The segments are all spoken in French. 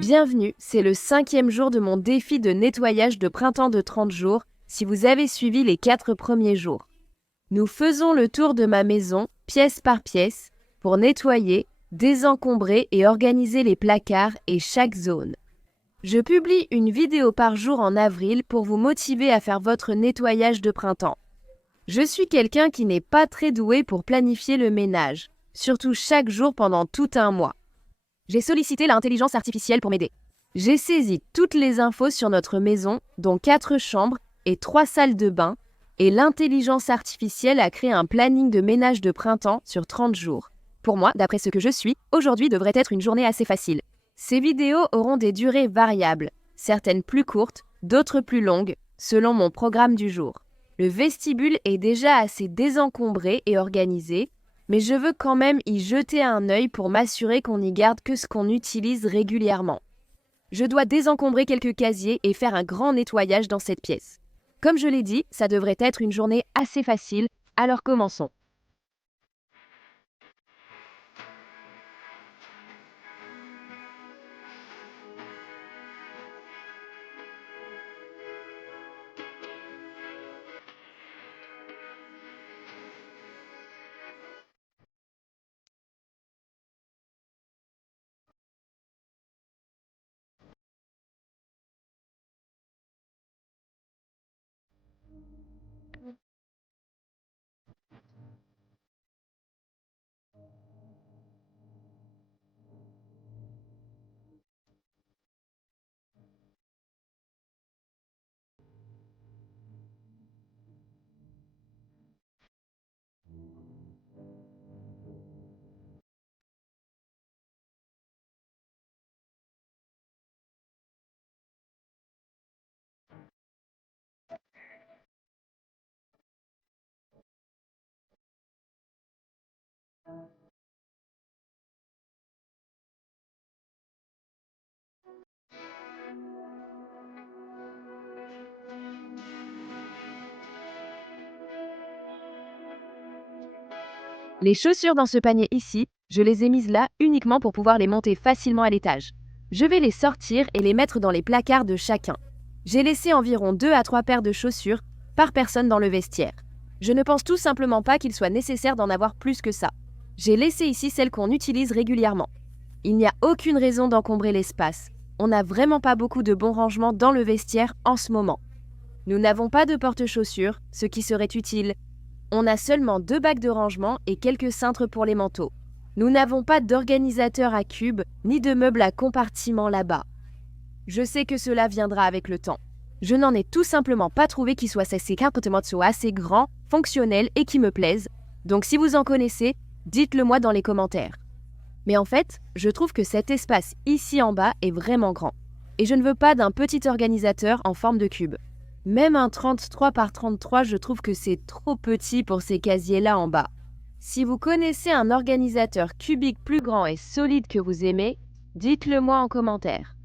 Bienvenue, c'est le 5e jour de mon défi de nettoyage de printemps de 30 jours, si vous avez suivi les 4 premiers jours. Nous faisons le tour de ma maison, pièce par pièce, pour nettoyer, désencombrer et organiser les placards et chaque zone. Je publie une vidéo par jour en avril pour vous motiver à faire votre nettoyage de printemps. Je suis quelqu'un qui n'est pas très doué pour planifier le ménage, surtout chaque jour pendant tout un mois. J'ai sollicité l'intelligence artificielle pour m'aider. J'ai saisi toutes les infos sur notre maison, dont 4 chambres et 3 salles de bain, et l'intelligence artificielle a créé un planning de ménage de printemps sur 30 jours. Pour moi, d'après ce que je suis, aujourd'hui devrait être une journée assez facile. Ces vidéos auront des durées variables, certaines plus courtes, d'autres plus longues, selon mon programme du jour. Le vestibule est déjà assez désencombré et organisé, mais je veux quand même y jeter un œil pour m'assurer qu'on n'y garde que ce qu'on utilise régulièrement. Je dois désencombrer quelques casiers et faire un grand nettoyage dans cette pièce. Comme je l'ai dit, ça devrait être une journée assez facile, alors commençons. Les chaussures dans ce panier ici, je les ai mises là uniquement pour pouvoir les monter facilement à l'étage. Je vais les sortir et les mettre dans les placards de chacun. J'ai laissé environ 2 à 3 paires de chaussures par personne dans le vestiaire. Je ne pense tout simplement pas qu'il soit nécessaire d'en avoir plus que ça. J'ai laissé ici celles qu'on utilise régulièrement. Il n'y a aucune raison d'encombrer l'espace. On n'a vraiment pas beaucoup de bons rangements dans le vestiaire en ce moment. Nous n'avons pas de porte-chaussures, ce qui serait utile. On a seulement 2 bacs de rangement et quelques cintres pour les manteaux. Nous n'avons pas d'organisateur à cubes ni de meubles à compartiments là-bas. Je sais que cela viendra avec le temps. Je n'en ai tout simplement pas trouvé qui soit assez grand, fonctionnel et qui me plaise. Donc si vous en connaissez, dites-le moi dans les commentaires. Mais en fait, je trouve que cet espace ici en bas est vraiment grand. Et je ne veux pas d'un petit organisateur en forme de cube. Même un 33 par 33, je trouve que c'est trop petit pour ces casiers-là en bas. Si vous connaissez un organisateur cubique plus grand et solide que vous aimez, dites-le moi en commentaire.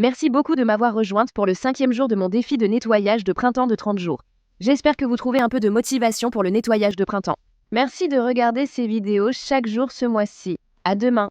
Merci beaucoup de m'avoir rejointe pour le 5e jour de mon défi de nettoyage de printemps de 30 jours. J'espère que vous trouvez un peu de motivation pour le nettoyage de printemps. Merci de regarder ces vidéos chaque jour ce mois-ci. À demain!